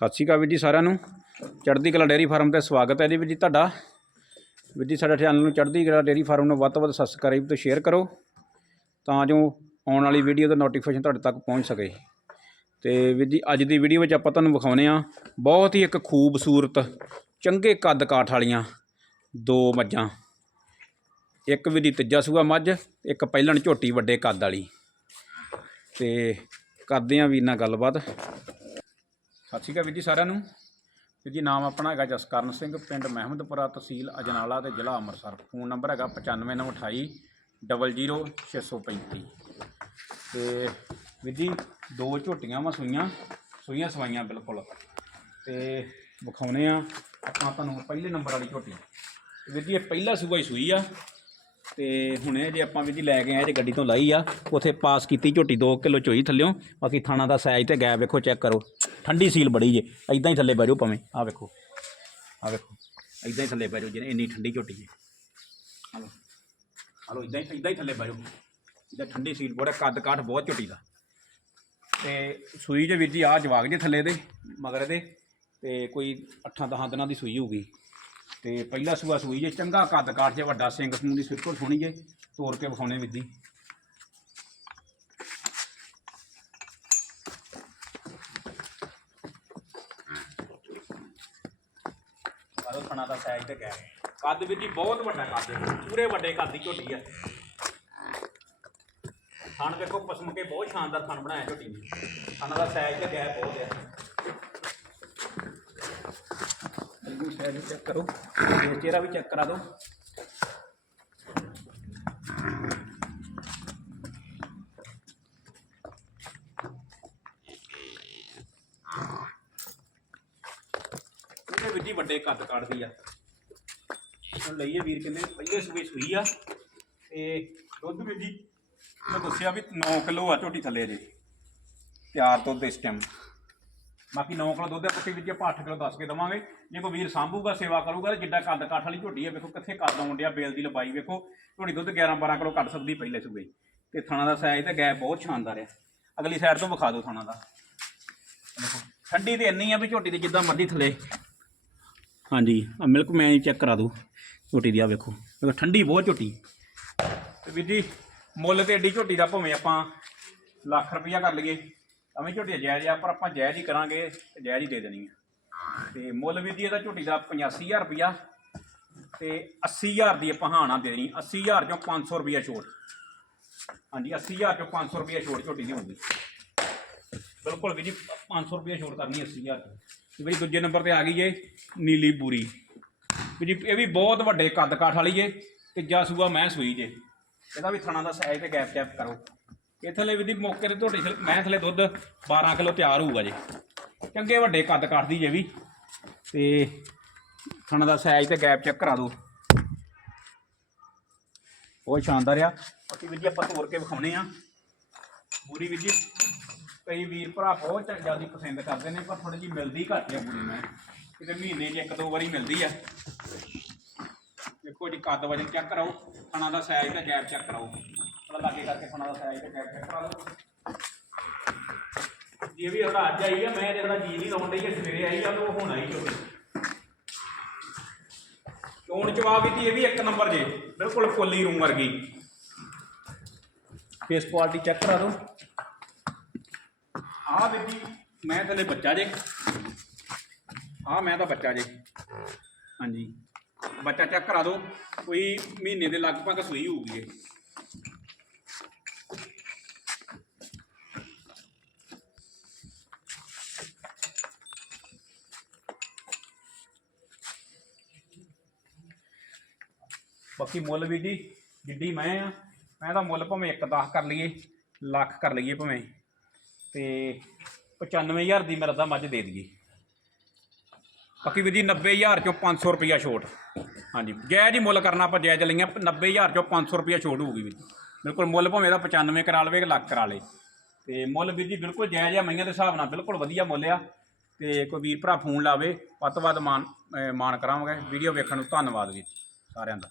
ਸਤਿ ਸ਼੍ਰੀ ਅਕਾਲ ਵੀਰ ਜੀ ਸਾਰਿਆਂ ਨੂੰ। ਚੜ੍ਹਦੀ ਕਲਾ ਡੇਅਰੀ ਫਾਰਮ ਤੇ ਸਵਾਗਤ ਹੈ ਜੀ ਵੀਰ ਜੀ ਤੁਹਾਡਾ। ਵੀਰ ਜੀ ਸਾਡੇ ਚੈਨਲ ਨੂੰ ਚੜ੍ਹਦੀ ਕਲਾ ਡੇਅਰੀ ਫਾਰਮ ਨੂੰ ਵੱਧ ਤੋਂ ਵੱਧ ਸਬਸਕ੍ਰਾਈਬ ਤੇ ਸ਼ੇਅਰ ਕਰੋ ਤਾਂ ਜੋ ਆਉਣ ਵਾਲੀ ਵੀਡੀਓ ਦਾ ਨੋਟੀਫਿਕੇਸ਼ਨ ਤੁਹਾਡੇ ਤੱਕ ਪਹੁੰਚ ਸਕੇ। ਤੇ ਵੀਰ ਜੀ ਅੱਜ ਦੀ ਵੀਡੀਓ ਵਿੱਚ ਆਪਾਂ ਤੁਹਾਨੂੰ ਵਿਖਾਉਨੇ ਆ ਬਹੁਤ ਹੀ ਇੱਕ ਖੂਬਸੂਰਤ ਚੰਗੇ ਕੱਦ ਕਾਠ ਵਾਲੀਆਂ ਦੋ ਮੱਝਾਂ। ਇੱਕ ਵੀਰ ਦੀ ਤੀਜਾ ਸੂਆ ਮੱਝ, ਇੱਕ ਪਹਿਲਣ ਝੋਟੀ ਵੱਡੇ ਕੱਦ ਵਾਲੀ। ਤੇ ਕਰਦੇ ਆ ਵੀਰ ਨਾਲ ਗੱਲਬਾਤ। ਸਤਿ ਸ਼੍ਰੀ ਅਕਾਲ ਵੀਰ ਜੀ ਸਾਰਿਆਂ ਨੂੰ। ਵੀਰ ਜੀ, ਨਾਮ ਆਪਣਾ ਹੈਗਾ ਜਸਕਰਨ ਸਿੰਘ, ਪਿੰਡ ਮਹਿਮਦਪੁਰਾ ਤਹਿਸੀਲ ਅਜਨਾਲਾ ਤੇ ਜ਼ਿਲ੍ਹਾ ਅੰਮ੍ਰਿਤਸਰ। ਫੋਨ ਨੰਬਰ ਹੈਗਾ 9598 00635 ਤੇ ਵੀਰ ਜੀ, ਦੋ ਝੋਟੀਆਂ ਵਾ ਸੂਈਆਂ ਸੂਈਆਂ ਸਵਾਈਆਂ ਬਿਲਕੁਲ। ਤੇ ਵਿਖਾਉਨੇ ਆ ਆਪਾਂ ਤੁਹਾਨੂੰ ਪਹਿਲੇ ਨੰਬਰ ਵਾਲੀ ਝੋਟੀ। ਵੀਰ ਜੀ, ਇਹ ਪਹਿਲਾ ਸੂਆ ਹੀ ਸੂਈ ਆ। ਤੇ ਹੁਣੇ ਜੇ ਆਪਾਂ ਵੀ ਜੀ ਲੈ ਕੇ ਆਏ ਜੇ ਗੱਡੀ ਤੋਂ ਲਾਈ ਆ, ਉਥੇ ਪਾਸ ਕੀਤੀ ਝੋਟੀ 2 ਕਿਲੋ ਚੋਈ ਥੱਲਿਓ, ਬਾਕੀ ਥਾਣਾ ਦਾ ਸਾਈਜ਼ ਤੇ ਗੈਪ ਵੇਖੋ ਚੈੱਕ ਕਰੋ। ਠੰਡੀ ਸੀਲ ਬੜੀ ਜੇ ਐਦਾਂ ਹੀ ਥੱਲੇ ਬਹਿ ਜਾਓ ਭਾਵੇਂ ਆ ਵੇਖੋ ਆ ਵੇਖੋ ਐਦਾਂ ਹੀ ਥੱਲੇ ਬਹਿ ਜਾਓ ਜਿਹਨੇ ਇੰਨੀ ਠੰਡੀ ਝੋਟੀ ਜੇ। ਹਲੋ ਹਲੋ ਇਦਾਂ ਹੀ ਇਦਾਂ ਹੀ ਥੱਲੇ ਬਹਿ ਜਾਓ। ਇਹਦਾ ਠੰਡੀ ਸੀਲ ਬੜਾ ਕੱਦ ਕਾਠ ਬਹੁਤ ਝੋਟੀ ਦਾ। ਤੇ ਸੂਈ ਜੇ ਵੀਰ ਜੀ ਆ ਜਵਾਗ ਜੇ ਥੱਲੇ ਦੇ, ਮਗਰ ਦੇ ਤੇ ਕੋਈ 8-10 ਦਿਨਾਂ ਦੀ ਸੂਈ ਹੋਊਗੀ। ਤੇ ਪਹਿਲਾ ਸੂਆ ਸੂਈ ਜੇ, ਚੰਗਾ ਕੱਦ ਕਾਠ ਜੇ, ਵੱਡਾ ਸਿੰਘ ਸੂਣ ਦੀ ਸਿਰਕੋ ਸੋਹਣੀ ਜੇ ਤੋੜ ਕੇ ਵਿਖਾਉਣੇ ਵਿੱਦੀ। ਆਲੋ ਫਣਾ ਦਾ ਸਾਈਜ਼ ਤੇ ਗਏ ਕੱਦ ਵਿੱਚ ਹੀ ਬਹੁਤ ਵੱਡਾ ਕੱਦ ਹੈ, ਪੂਰੇ ਵੱਡੇ ਕੱਦ ਦੀ ਝੋਟੀ ਹੈ ਥਣ ਦੇਖੋ ਪਸਮ ਕੇ ਬਹੁਤ ਸ਼ਾਨਦਾਰ ਥਣ ਬਣਾਇਆ ਝੋਟੀ ਨੇ। ਥਣ ਦਾ ਸਾਈਜ਼ ਤੇ ਗਏ ਬਹੁਤ ਹੈ ਬਿਲਕੁਲ ਸਾਈਜ਼ ਚੈੱਕ ਕਰੋ ਤੇ ਚਿਹਰਾ ਵੀ ਚੈੱਕ ਕਰਾ ਦਿਓ ਇਹਦੇ ਵਿੱਚ ਹੀ ਵੱਡੇ ਕੱਦ ਕੱਢਦੀ ਆ ਹੁਣ ਲਈਏ ਵੀਰ ਕਹਿੰਦੇ ਪਹਿਲੇ ਸੂਏ ਸੂਈ ਆ ਤੇ ਦੁੱਧ ਵੀ ਜੀ ਮੈਂ ਦੱਸਿਆ ਵੀ 9 ਕਿਲੋ ਆ ਝੋਟੀ ਥੱਲੇ ਜੇ ਤਿਆਰ ਦੁੱਧ ਇਸ ਟਾਈਮ ਬਾਕੀ 9 ਕਿਲੋ ਦੁੱਧ ਆ ਕੁੱਤੀ ਵਿੱਚ ਆਪਾਂ 8 ਕਿਲੋ ਦੱਸ ਕੇ ਦਵਾਂਗੇ। ਜੇ ਕੋਈ ਵੀਰ ਸਾਂਭੂਗਾ, ਸੇਵਾ ਕਰੂਗਾ, ਤਾਂ ਜਿੱਡਾ ਕੱਦ ਕਾਠ ਵਾਲੀ ਝੋਟੀ ਹੈ ਵੇਖੋ ਕਿੱਥੇ ਕੱਦ ਆਉਣ ਡਿਆ, ਬੇਲ ਦੀ ਲੰਬਾਈ ਵੇਖੋ। ਝੋਟੀ ਦੁੱਧ 11 12 ਕਿਲੋ ਕੱਢ ਸਕਦੀ ਪਹਿਲੇ ਸੂਬੇ ਤੇ ਥਾਣਾ ਦਾ ਸਾਈਜ਼ ਤੇ ਗੈਪ ਬਹੁਤ ਸ਼ਾਨਦਾਰ ਹੈ ਅਗਲੀ ਸਾਈਡ ਤੋਂ ਵਿਖਾ ਦਿਓ ਥਾਣਾ ਦਾ। ਦੇਖੋ, ਠੰਡੀ ਤੇ ਇੰਨੀ ਆ ਵੀ ਝੋਟੀ ਦੇ ਜਿੱਦਾਂ ਮਰਜ਼ੀ ਥੱਲੇ। ਹਾਂਜੀ ਆ ਮਿਲਕ ਮੈਂ ਚੈੱਕ ਕਰਾ ਦੂੰ ਝੋਟੀ ਦੀ ਆ ਵੇਖੋ। ਵੇਖੋ, ਠੰਡੀ ਬਹੁਤ ਝੋਟੀ। ਤੇ ਵੀਰ ਜੀ, ਮੁੱਲ ਤੇ ਐਡੀ ਝੋਟੀ ਦਾ ਭਾਵੇਂ ਆਪਾਂ ਲੱਖ ਰੁਪਈਆ ਕਰ ਲਈਏ। ਤਾਂ ਝੋਟੀ ਜਾਇਜ਼ ਆ, ਪਰ ਆਪਾਂ ਜਾਇਜ਼ ਹੀ ਕਰਾਂਗੇ ਤੇ ਜਾਇਜ਼ ਹੀ ਦੇ ਦੇਣੀ ਆ। ਤੇ ਮੁੱਲ ਵੀਰ ਜੀ ਇਹਦਾ ਝੋਟੀ ਦਾ 85000 ਰੁਪਈਆ ਤੇ 80000 ਦੀ ਆਪਾਂ ਹਾਣਾ ਦੇ ਦੇਣੀ 80000 ਚੋਂ 500 ਰੁਪਈਆ ਛੋਟ। ਹਾਂਜੀ 80000 ਚੋਂ 500 ਰੁਪਈਆ ਛੋਟ ਝੋਟੀ ਦੀ ਹੋਊਗੀ। ਬਿਲਕੁਲ ਵੀ ਜੀ 500 ਰੁਪਏ ਛੋੜ ਕਰਨੀ 80000 ਤੇ ਵੀ ਦੂਜੇ ਨੰਬਰ ਤੇ ਆ ਗਈ ਜੇ ਨੀਲੀ ਬੂਰੀ। ਵੀ ਜੀ, ਇਹ ਵੀ ਬਹੁਤ ਵੱਡੇ ਕੱਦ ਕਾਠ ਵਾਲੀ ਜੇ ਤੀਜਾ ਸੂਆ ਮੈਂ ਸੂਈ ਜੇ। ਇਹਦਾ ਵੀ ਥਣਾ ਦਾ ਸਾਈਜ਼ ਤੇ ਗੈਪ ਚੈੱਕ ਕਰੋ। ਇਹ ਥੱਲੇ ਵੀ ਦੀ ਮੌਕੇ ਤੇ ਤੁਹਾਡੇ ਥੱਲੇ- ਮੈਂ ਥੱਲੇ ਦੁੱਧ 12 ਕਿਲੋ ਤਿਆਰ ਹੋਊਗਾ ਜੀ। ਚੰਗੇ ਵੱਡੇ ਕੱਦ ਕਾਠ ਜੇ ਵੀ। ਤੇ ਥਣਾ ਦਾ ਸਾਈਜ਼ ਤੇ ਗੈਪ ਚੈੱਕ ਕਰਾ ਦਿਓ। ਬਹੁਤ ਸ਼ਾਨਦਾਰ ਆ। ਬਾਕੀ ਵੀਰ ਜੀ, ਆਪਾਂ ਤੋੜ ਕੇ ਵਿਖਾਉਣੇ ਆ। ਬੂਰੀ ਵੀਰ ਜੀ, ਕਈ ਵੀਰ ਭਰਾ ਬਹੁਤ ਜ਼ਿਆਦਾ ਪਸੰਦ ਕਰਦੇ ਨੇ, ਪਰ ਥੋੜੀ ਜਿਹੀ ਮਿਲਦੀ ਘੱਟ ਆ ਬੂਰੀ ਮੈਂ। ਕਿਤੇ ਮਹੀਨੇ 'ਚ ਇੱਕ ਦੋ ਵਾਰੀ ਮਿਲਦੀ ਆ। ਦੇਖੋ ਜੀ, ਕੱਦ ਵਜਨ ਚੈੱਕ ਕਰਾਓ। ਖਾਣਾ ਦਾ ਸਾਈਜ਼ ਤੇ ਗੈਪ ਚੈੱਕ ਕਰਾਓ। ਥੋੜਾ ਲਾਗੇ ਕਰਕੇ ਖਾਣਾ ਦਾ ਸਾਈਜ਼ ਤੇ ਗੈਪ ਚੈੱਕ ਕਰਾ ਲਓ। ਜੇ ਵੀ ਹੁਣ ਅੱਜ ਆਈ ਆ, ਮੈਂ ਜਿਹੜਾ ਜੀ ਨਹੀਂ ਲਾਉਣ ਡਈ ਆ, ਸਵੇਰੇ ਆਈ ਆ ਉਹ ਹੁਣ ਆਈ ਚੋਰੀ ਚੋਣ ਜਵਾਬ ਵੀ ਇਹ ਵੀ ਇੱਕ ਨੰਬਰ ਜੇ। ਬਿਲਕੁਲ ਫੁੱਲੀ ਰੂਮ ਵਰਗੀ। ਫੇਸ ਕੁਆਲਿਟੀ ਚੈੱਕ ਕਰਾ ਦਿਓ। ਆਹ ਵੀਰ ਮੈਂ ਥੱਲੇ ਬੱਚਾ ਜੇ। ਆਹ ਮੈਂ ਤਾਂ ਬੱਚਾ ਜੇ। ਹਾਂਜੀ। ਬੱਚਾ ਚੈੱਕ ਕਰਾ ਦਿਓ। ਕੋਈ ਮਹੀਨੇ ਦੇ ਲਗਭਗ ਸੂਈ ਹੋਊਗੀ ਇਹ। ਬਾਕੀ ਮੁੱਲ ਵੀ ਜੀ, ਜਿੱਡੀ ਮੈਂ ਆ, ਮੈਂ ਤਾਂ ਮੁੱਲ ਭਾਵੇਂ 1 10 ਕਰ ਲਈਏ, ਲੱਖ ਕਰ ਲਈਏ ਭਾਵੇਂ, ਤੇ 95000 ਦੀ ਮੇਰਾ ਤਾਂ ਮੱਝ ਦੇ ਦਈਏ। ਬਾਕੀ ਵੀਰ ਜੀ 90000 ਚੋਂ 500 ਰੁਪਿਆ ਛੋਟ। ਹਾਂਜੀ, ਜਾਇਜ਼ ਹੀ ਮੁੱਲ ਕਰਨਾ ਆਪਾਂ, ਜਾਇਜ਼ ਲਈਆਂ 90000 ਚੋਂ 500 ਰੁਪਿਆ ਛੋਟ ਹੋਊਗੀ ਵੀ ਬਿਲਕੁਲ ਮੁੱਲ ਭਾਵੇਂ ਇਹਦਾ 95 ਕਰਾ ਲਵੇ ਕਿ ਲੱਖ ਕਰਾ ਲੇ ਤੇ ਮੁੱਲ ਵੀਰ ਜੀ ਬਿਲਕੁਲ ਜਾਇਜ਼ ਆ ਮਈਆਂ ਦੇ ਹਿਸਾਬ ਨਾਲ ਬਿਲਕੁਲ ਵਧੀਆ ਮੁੱਲ ਆ। ਤੇ ਕੋਈ ਵੀਰ ਭਰਾ ਫੋਨ ਲਾਵੇ, ਵੱਧ ਤੋਂ ਵੱਧ ਮਾਨ, ਅਹ ਮਾਨ ਕਰਾਂਗੇ ਵੀਡੀਓ ਵੇਖਣ ਨੂੰ ਧੰਨਵਾਦ ਜੀ, ਸਾਰਿਆਂ ਦਾ।